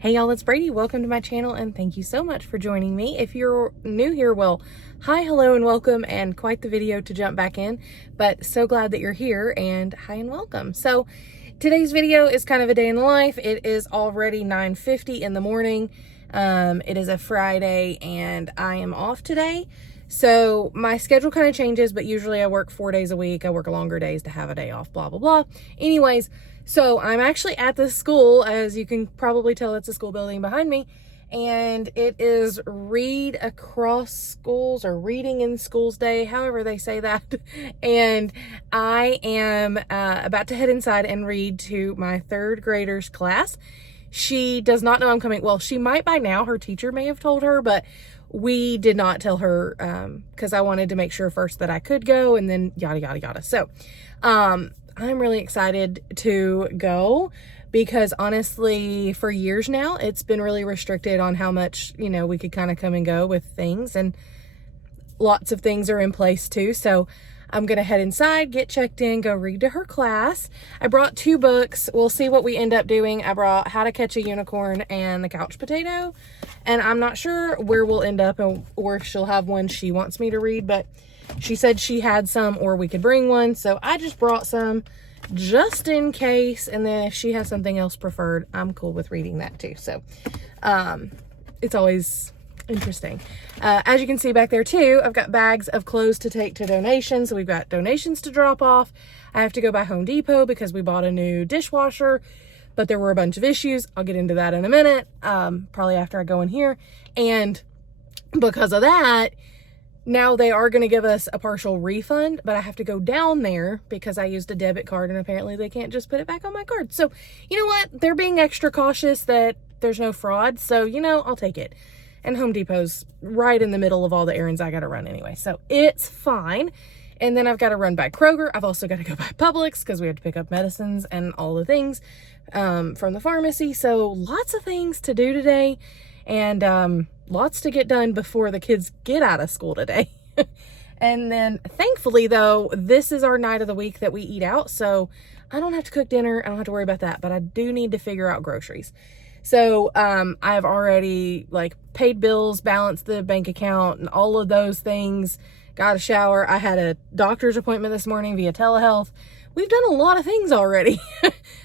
Hey y'all, it's Brady. Welcome to my channel and thank you so much for joining me. If you're new here, well, hi, hello, and welcome, and quite the video to jump back in, but so glad that you're here, and hi and welcome. So today's video is kind of a day in the life. It is already 9:50 in the morning. It is a Friday and I am off today. So my schedule kind of changes, but usually I work 4 days a week. I work longer days to have a day off, blah, blah, blah. Anyways, so I'm actually at the school. As you can probably tell, it's a school building behind me. And it is Read Across Schools or Reading in Schools Day, however they say that. And I am about to head inside and read to my third graders class. She does not know I'm coming. Well, she might by now. Her teacher may have told her, but we did not tell her because I wanted to make sure first that I could go and then yada, yada, yada. So I'm really excited to go because honestly, for years now, it's been really restricted on how much, you know, we could kind of come and go with things, and lots of things are in place too. So I'm going to head inside, get checked in, go read to her class. I brought 2 books. We'll see what we end up doing. I brought How to Catch a Unicorn and The Couch Potato. And I'm not sure where we'll end up or if she'll have one she wants me to read, but she said she had some or we could bring one. So I just brought some just in case. And then if she has something else preferred, I'm cool with reading that too. So it's always interesting. As you can see back there too, I've got bags of clothes to take to donations. So we've got donations to drop off. I have to go by Home Depot because we bought a new dishwasher, but there were a bunch of issues. I'll get into that in a minute, probably after I go in here. And because of that, now they are going to give us a partial refund, but I have to go down there because I used a debit card and apparently they can't just put it back on my card. So you know what? They're being extra cautious that there's no fraud. So, you know, I'll take it. And Home Depot's right in the middle of all the errands I got to run anyway. So it's fine. And then I've got to run by Kroger. I've also got to go by Publix because we have to pick up medicines and all the things from the pharmacy. So lots of things to do today and lots to get done before the kids get out of school today. And then thankfully though, this is our night of the week that we eat out. So I don't have to cook dinner. I don't have to worry about that, but I do need to figure out groceries. So I've already like paid bills, balanced the bank account and all of those things. Got a shower. I had a doctor's appointment this morning via telehealth. We've done a lot of things already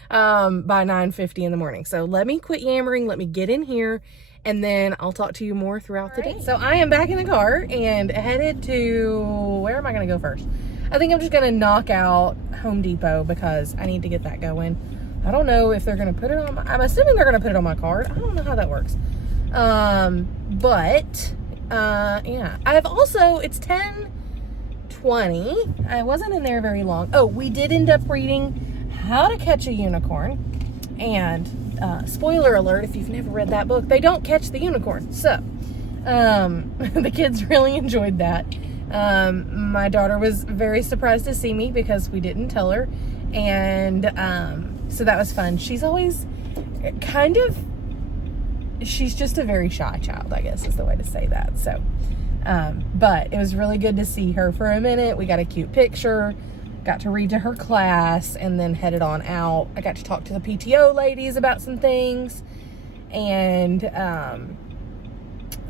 by 9:50 in the morning. So let me quit yammering. Let me get in here and then I'll talk to you more throughout the day. So I am back in the car and headed to, where am I going to go first? I think I'm just going to knock out Home Depot because I need to get that going. I don't know if they're going to put it on I'm assuming they're going to put it on my card. I don't know how that works. Yeah. I've also, it's 10:20. I wasn't in there very long. Oh, we did end up reading How to Catch a Unicorn. And, spoiler alert, if you've never read that book, they don't catch the unicorn. So, the kids really enjoyed that. My daughter was very surprised to see me because we didn't tell her. And, so that was fun. She's always she's just a very shy child, I guess is the way to say that. So, but it was really good to see her for a minute. We got a cute picture, got to read to her class, and then headed on out. I got to talk to the PTO ladies about some things, and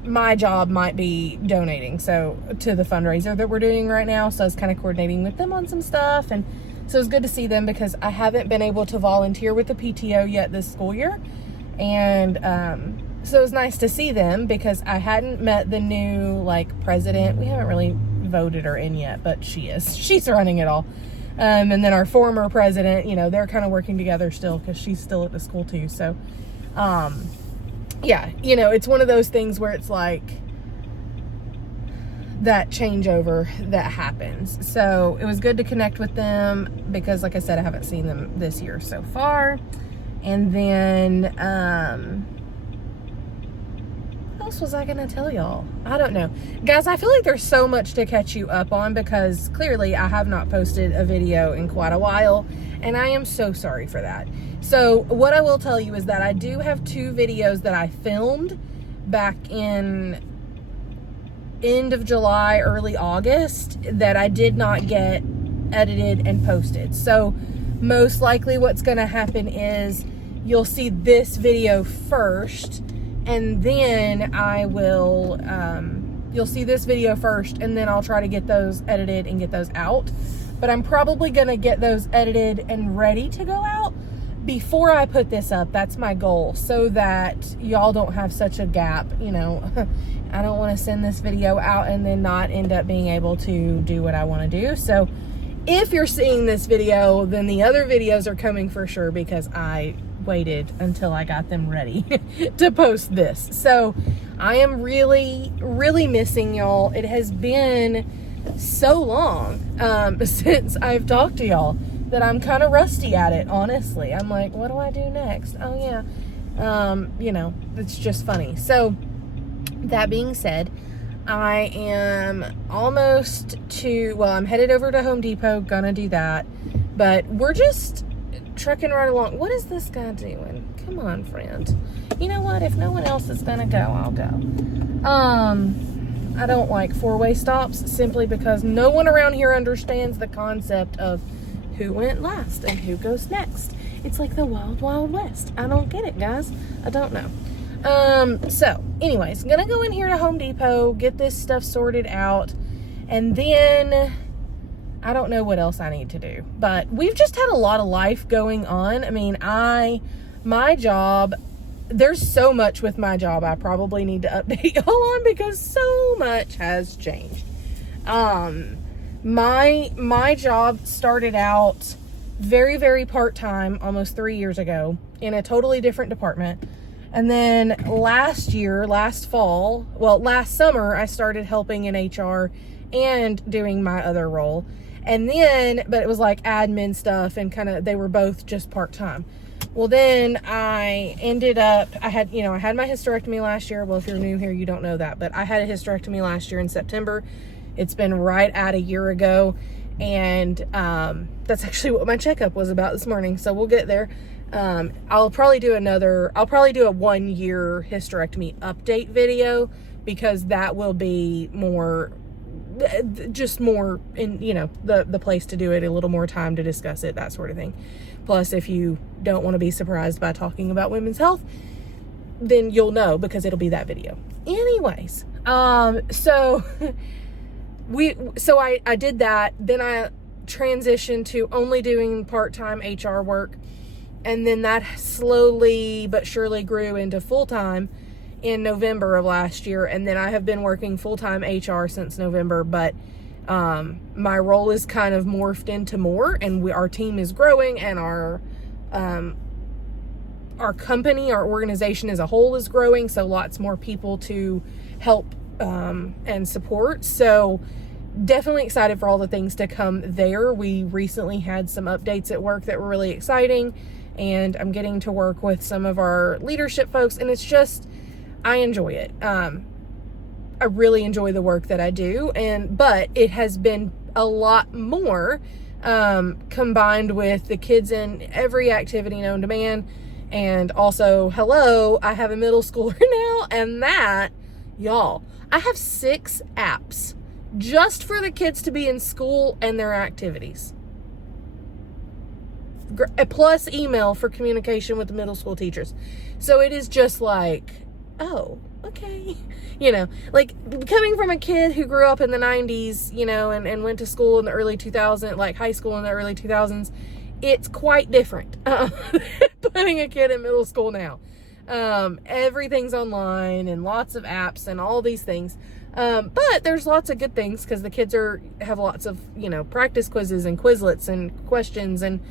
my job might be donating to the fundraiser that we're doing right now. So I was kind of coordinating with them on some stuff, and so it was good to see them because I haven't been able to volunteer with the PTO yet this school year. And so it was nice to see them because I hadn't met the new president. We haven't really voted her in yet, but she's running it all. And then our former president, you know, they're kind of working together still because she's still at the school too. So yeah, you know, it's one of those things where it's like that changeover that happens. So it was good to connect with them because, like I said, I haven't seen them this year so far. And then what else was I gonna tell y'all? I don't know, guys. I feel like there's so much to catch you up on because clearly I have not posted a video in quite a while, and I am so sorry for that. So what I will tell you is that I do have 2 videos that I filmed back in end of July, early August that I did not get edited and posted. So most likely what's going to happen is you'll see this video first, and then I will, you'll see this video first, and then I'll try to get those edited and get those out. But I'm probably going to get those edited and ready to go out before I put this up. That's my goal, so that y'all don't have such a gap. You know, I don't want to send this video out and then not end up being able to do what I want to do. So if you're seeing this video, then the other videos are coming for sure, because I waited until I got them ready to post this. So I am really, really missing y'all. It has been so long since I've talked to y'all that I'm kind of rusty at it, honestly. I'm like, what do I do next? Oh yeah. You know, it's just funny. So that being said, I am almost I'm headed over to Home Depot, gonna do that, but we're just trucking right along. What is this guy doing? Come on, friend. You know what? If no one else is gonna go, I'll go. I don't like four-way stops, simply because no one around here understands the concept of who went last and who goes next. It's like the wild, wild west. I don't get it, guys. I don't know. So anyways, gonna go in here to Home Depot, get this stuff sorted out, and then I don't know what else I need to do. But we've just had a lot of life going on. I mean, my job, there's so much with my job I probably need to update y'all on, because so much has changed. My job started out very, very part-time almost 3 years ago in a totally different department. And then last summer, I started helping in HR and doing my other role. And then, but it was like admin stuff, and they were both just part-time. Well, then I ended up, I had my hysterectomy last year. Well, if you're new here, you don't know that, but I had a hysterectomy last year in September. It's been right at a year ago. And that's actually what my checkup was about this morning. So we'll get there. I'll probably do a 1-year hysterectomy update video, because that will be more in, the place to do it, a little more time to discuss it, that sort of thing. Plus, if you don't want to be surprised by talking about women's health, then you'll know, because it'll be that video. Anyways, so I did that. Then I transitioned to only doing part-time HR work. And then that slowly but surely grew into full-time in November of last year. And then I have been working full-time HR since November, but my role is kind of morphed into more, and our team is growing, and our company, our organization as a whole is growing. So lots more people to help and support. So definitely excited for all the things to come there. We recently had some updates at work that were really exciting, and I'm getting to work with some of our leadership folks, and it's just, I enjoy it. I really enjoy the work that I do, but it has been a lot more combined with the kids in every activity known to man. And also, I have a middle schooler now, and that, y'all, I have 6 apps just for the kids to be in school and their activities. Plus email for communication with the middle school teachers. So it is just like, oh, okay. Like, coming from a kid who grew up in the 90s, and went to school in the early 2000s, like high school in the early 2000s, it's quite different putting a kid in middle school now. Everything's online and lots of apps and all these things. But there's lots of good things, because the kids have lots of, practice quizzes and Quizlets and questions and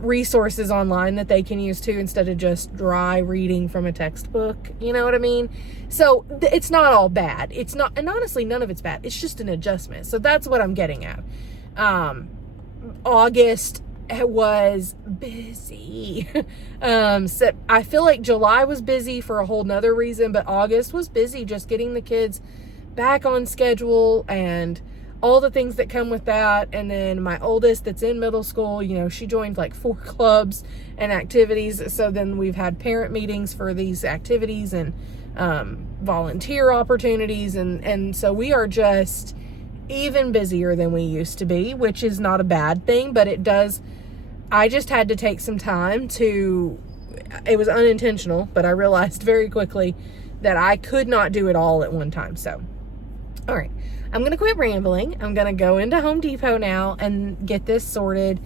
resources online that they can use too, instead of just dry reading from a textbook. You know what I mean? So it's not all bad. It's not, and honestly, none of it's bad. It's just an adjustment. So that's what I'm getting at. August was busy. I feel like July was busy for a whole nother reason, but August was busy just getting the kids back on schedule and all the things that come with that. And then my oldest that's in middle school, she joined like 4 clubs and activities. So then we've had parent meetings for these activities and volunteer opportunities. And so we are just even busier than we used to be, which is not a bad thing, but I just had to take some time to it was unintentional, but I realized very quickly that I could not do it all at one time. So, all right, I'm going to quit rambling. I'm going to go into Home Depot now and get this sorted.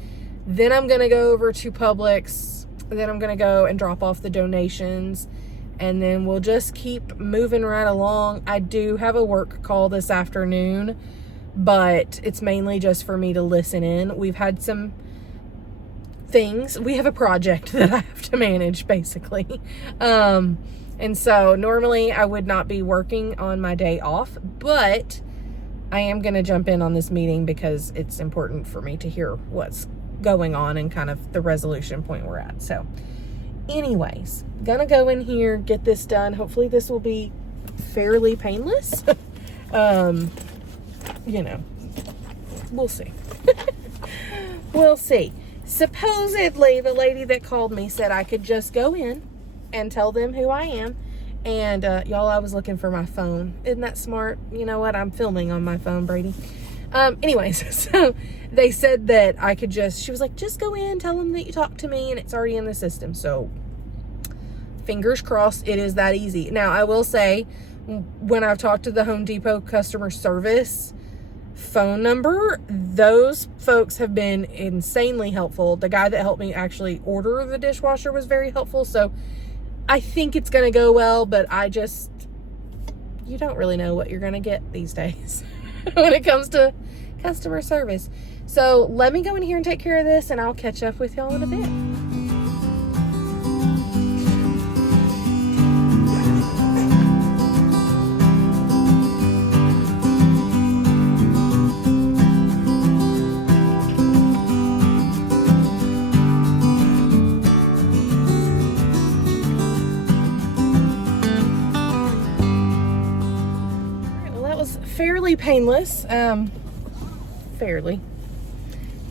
Then I'm going to go over to Publix. Then I'm going to go and drop off the donations. And then we'll just keep moving right along. I do have a work call this afternoon, but it's mainly just for me to listen in. We've had some things. We have a project that I have to manage, basically. And so normally I would not be working on my day off, but I am going to jump in on this meeting because it's important for me to hear what's going on and kind of the resolution point we're at. So anyways, gonna go in here, get this done. Hopefully this will be fairly painless. You know, we'll see. We'll see. Supposedly the lady that called me said I could just go in and tell them who I am. And y'all, I was looking for my phone. Isn't that smart? You know what? I'm filming on my phone, Brady. Anyways, so they said that I could she was like, just go in, tell them that you talked to me, and it's already in the system. So fingers crossed it is that easy. Now, I will say, when I've talked to the Home Depot customer service phone number, those folks have been insanely helpful. The guy that helped me actually order the dishwasher was very helpful. So I think it's going to go well, but you don't really know what you're going to get these days when it comes to customer service. So let me go in here and take care of this, and I'll catch up with y'all in a bit. Fairly painless. Fairly.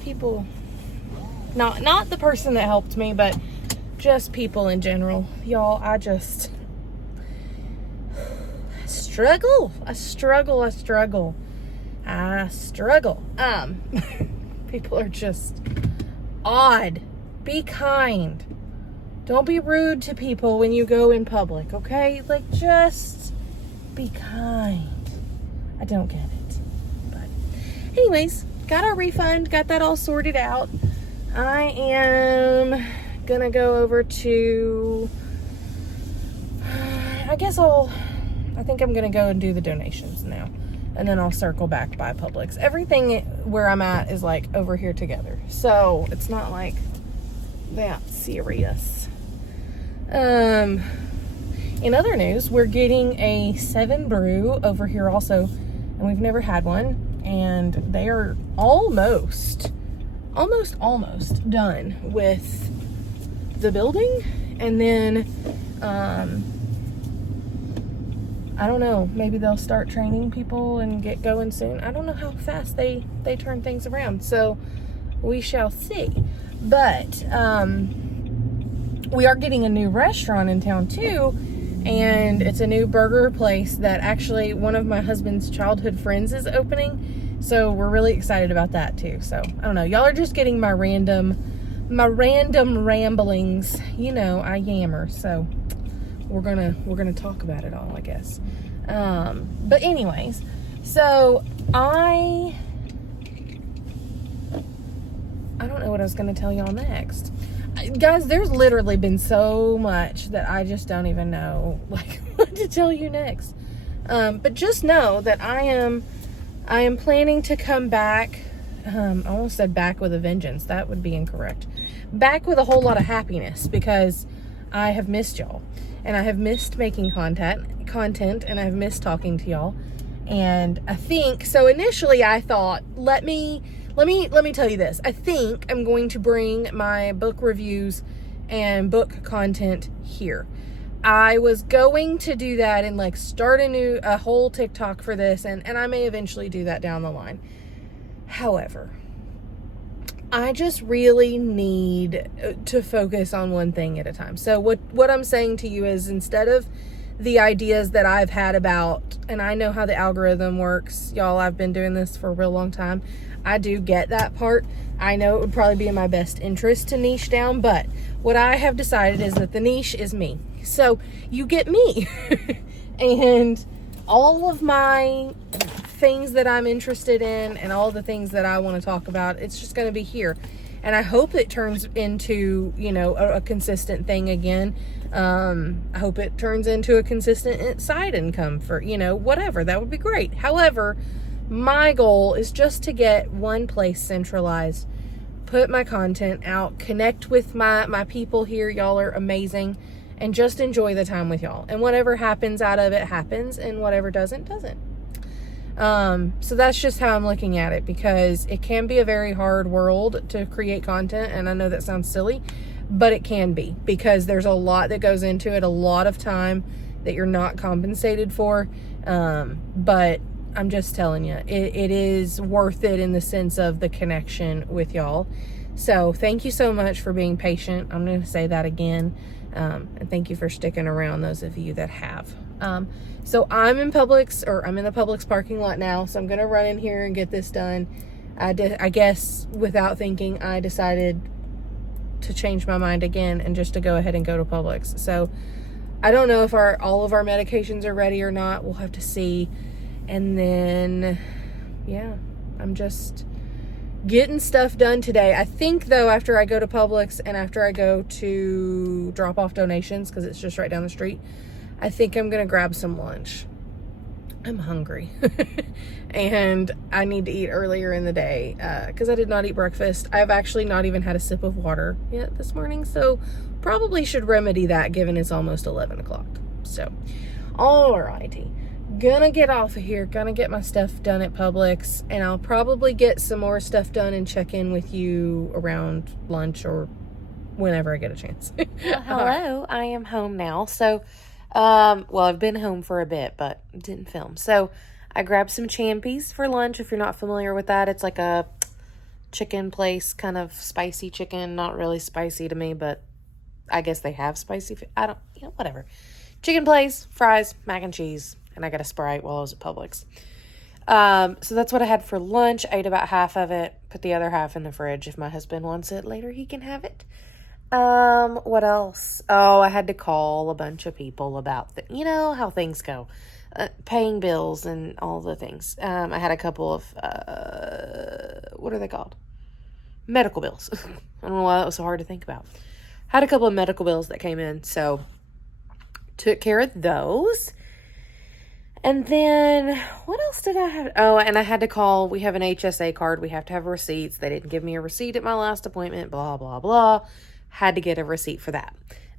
People, not the person that helped me, but just people in general. Y'all, I struggle. People are just odd. Be kind. Don't be rude to people when you go in public, okay? Like, just be kind. I don't get it. But anyways, got our refund, got that all sorted out. I am gonna go over to, I think I'm gonna go and do the donations now. And then I'll circle back by Publix. Everything where I'm at is like over here together. So it's not like that serious. In other news, we're getting a 7 brew over here also. And we've never had one, and they are almost done with the building. And then, I don't know, maybe they'll start training people and get going soon. I don't know how fast they turn things around, so we shall see. But, we are getting a new restaurant in town too. And it's a new burger place that actually one of my husband's childhood friends is opening. So we're really excited about that too. So I don't know. Y'all are just getting my random ramblings. You know, I yammer. So we're gonna talk about it all, I guess. But anyways, so I don't know what I was gonna tell y'all next. Guys, there's literally been so much that I just don't even know like what to tell you next. But just know that I am planning to come back. I almost said back with a vengeance. That would be incorrect. Back with a whole lot of happiness, because I have missed y'all, and I have missed making content, and I've missed talking to y'all. And I think so. Initially, I thought, let me tell you this. I think I'm going to bring my book reviews and book content here. I was going to do that and like start a whole TikTok for this, and I may eventually do that down the line. However, I just really need to focus on one thing at a time. So what I'm saying to you is, instead of the ideas that I've had about, and I know how the algorithm works, y'all, I've been doing this for a real long time. I do get that part. I know it would probably be in my best interest to niche down, but what I have decided is that the niche is me. So you get me. And all of my things that I'm interested in and all the things that I want to talk about, it's just going to be here. And I hope it turns into, you know, a consistent thing again. I hope it turns into a consistent side income for, you know, whatever. That would be great. However, my goal is just to get one place centralized, put my content out, connect with my people here. Y'all are amazing. And just enjoy the time with y'all. And whatever happens out of it happens, and whatever doesn't. So that's just how I'm looking at it, because it can be a very hard world to create content. And I know that sounds silly, but it can be, because there's a lot that goes into it, a lot of time that you're not compensated for. But I'm just telling you, it is worth it in the sense of the connection with y'all. So thank you so much for being patient. I'm going to say that again. And thank you for sticking around, those of you that have. So I'm in the Publix parking lot now. So I'm going to run in here and get this done. I guess without thinking, I decided to change my mind again and just to go ahead and go to Publix. So I don't know if all of our medications are ready or not. We'll have to see. And then, yeah, I'm just getting stuff done today. I think, though, after I go to Publix and after I go to drop off donations, because it's just right down the street, I think I'm going to grab some lunch. I'm hungry. And I need to eat earlier in the day because I did not eat breakfast. I've actually not even had a sip of water yet this morning, so probably should remedy that given it's almost 11 o'clock. So, alrighty. Gonna get off of here, gonna get my stuff done at Publix, and I'll probably get some more stuff done and check in with you around lunch or whenever I get a chance. Well, hello, I am home now. So, I've been home for a bit, but didn't film. So, I grabbed some Champies for lunch. If you're not familiar with that, it's like a chicken place, kind of spicy chicken. Not really spicy to me, but I guess they have spicy. Whatever. Chicken place, fries, mac and cheese. And I got a Sprite while I was at Publix. So that's what I had for lunch. I ate about half of it. Put the other half in the fridge. If my husband wants it later, he can have it. What else? Oh, I had to call a bunch of people about how things go. Paying bills and all the things. I had a couple of, what are they called? Medical bills. I don't know why that was so hard to think about. Had a couple of medical bills that came in. So took care of those. And then, what else did I have? Oh, and I had to call. We have an HSA card. We have to have receipts. They didn't give me a receipt at my last appointment, blah, blah, blah. Had to get a receipt for that.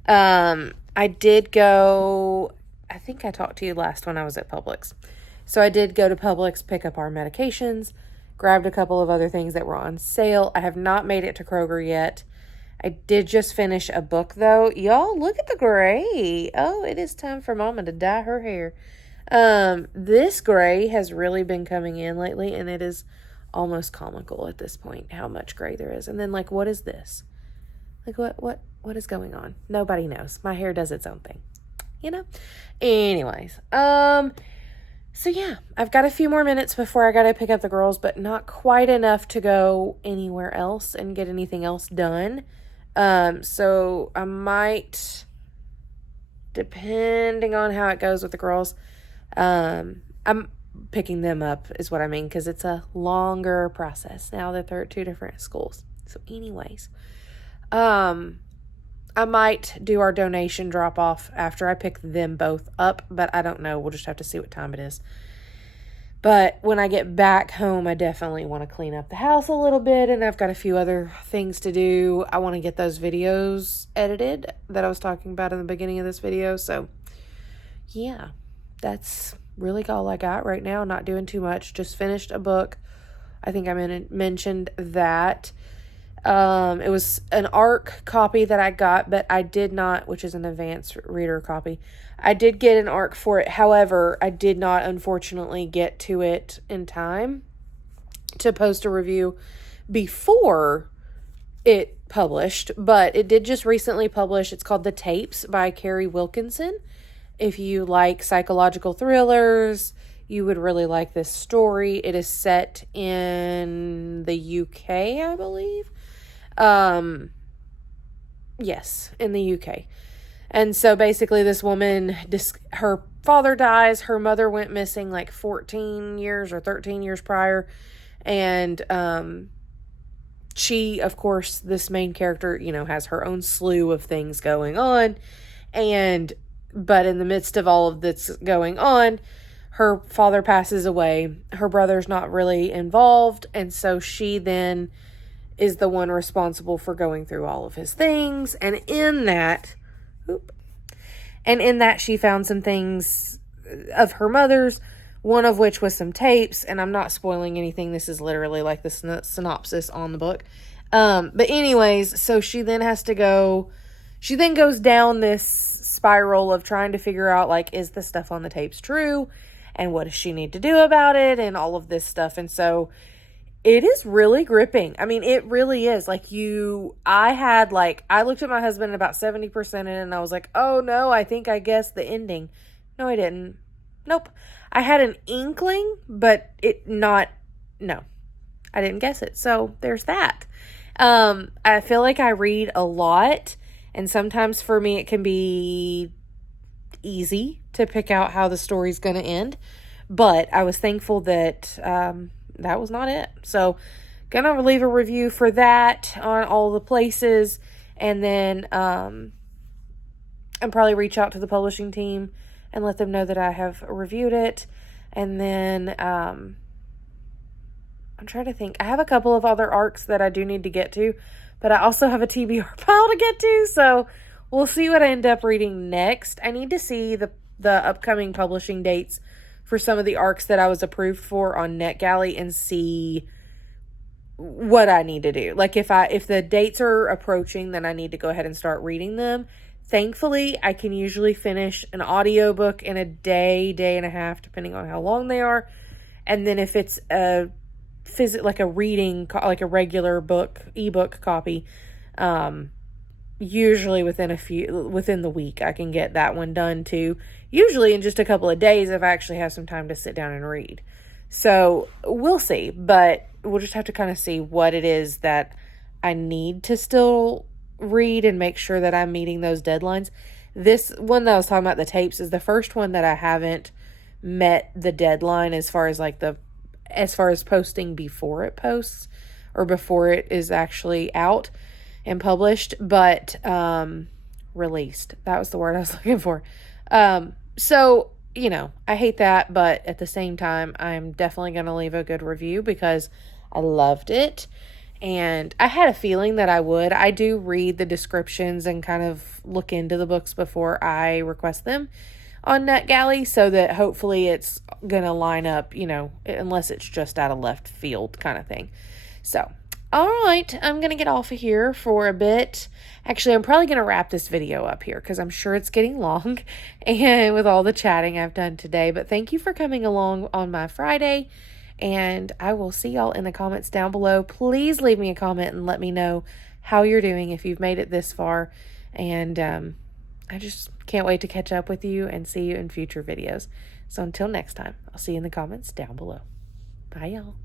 I did go, I think I talked to you last when I was at Publix. So I did go to Publix, pick up our medications, grabbed a couple of other things that were on sale. I have not made it to Kroger yet. I did just finish a book, though. Y'all, look at the gray. Oh, it is time for Mama to dye her hair. This gray has really been coming in lately, and it is almost comical at this point, how much gray there is. And then, like, what is this? Like, what is going on? Nobody knows. My hair does its own thing, Anyways, so yeah, I've got a few more minutes before I gotta pick up the girls, but not quite enough to go anywhere else and get anything else done. So I might, depending on how it goes with the girls, I'm picking them up is what I mean, because it's a longer process now that they're at 2 different schools. So anyways, I might do our donation drop off after I pick them both up, but I don't know. We'll just have to see what time it is. But when I get back home, I definitely want to clean up the house a little bit, and I've got a few other things to do. I want to get those videos edited that I was talking about in the beginning of this video. So yeah, that's really all I got right now. Not doing too much. Just finished a book. I think I mentioned that. It was an ARC copy that I got, but I did not, which is an advanced reader copy. I did get an ARC for it. However, I did not, unfortunately, get to it in time to post a review before it published, but it did just recently publish. It's called The Tapes by Carrie Wilkinson. If you like psychological thrillers, you would really like this story. It is set in the UK, I believe. Yes, in the UK. And so basically this woman, her father dies. Her mother went missing like 14 years or 13 years prior. And she, of course, this main character, has her own slew of things going on. But in the midst of all of this going on, her father passes away. Her brother's not really involved. And so she then is the one responsible for going through all of his things. And in that, she found some things of her mother's, one of which was some tapes, and I'm not spoiling anything. This is literally like the synopsis on the book. But anyways, so she then goes down this spiral of trying to figure out, like, is the stuff on the tapes true? And what does she need to do about it? And all of this stuff. And so it is really gripping. I mean, it really is. Like, I looked at my husband about 70% in and I was like, oh no, I think I guessed the ending. No, I didn't. Nope. I had an inkling, but I didn't guess it. So there's that. I feel like I read a lot, and sometimes for me it can be easy to pick out how the story's going to end, but I was thankful that that was not it. So gonna leave a review for that on all the places, and then and probably reach out to the publishing team and let them know that I have reviewed it. And then I'm trying to think. I have a couple of other arcs that I do need to get to, but I also have a TBR pile to get to, so we'll see what I end up reading next. I need to see the upcoming publishing dates for some of the arcs that I was approved for on NetGalley and see what I need to do. Like, if the dates are approaching, then I need to go ahead and start reading them. Thankfully, I can usually finish an audiobook in a day and a half, depending on how long they are. And then if it's like a reading, like a regular ebook copy, usually within the week, I can get that one done too. Usually in just a couple of days if I actually have some time to sit down and read. So we'll see, but we'll just have to kind of see what it is that I need to still read and make sure that I'm meeting those deadlines. This one that I was talking about, the tapes, is the first one that I haven't met the deadline as far as posting before it posts or before it is actually out and published, but released. That was the word I was looking for. So, I hate that, but at the same time, I'm definitely going to leave a good review because I loved it. And I had a feeling that I would. I do read the descriptions and kind of look into the books before I request them on NetGalley, so that hopefully it's going to line up, unless it's just out of left field kind of thing. So, all right, I'm going to get off of here for a bit. Actually, I'm probably going to wrap this video up here because I'm sure it's getting long and with all the chatting I've done today. But thank you for coming along on my Friday, and I will see y'all in the comments down below. Please leave me a comment and let me know how you're doing if you've made it this far. And I just can't wait to catch up with you and see you in future videos. So until next time, I'll see you in the comments down below. Bye, y'all.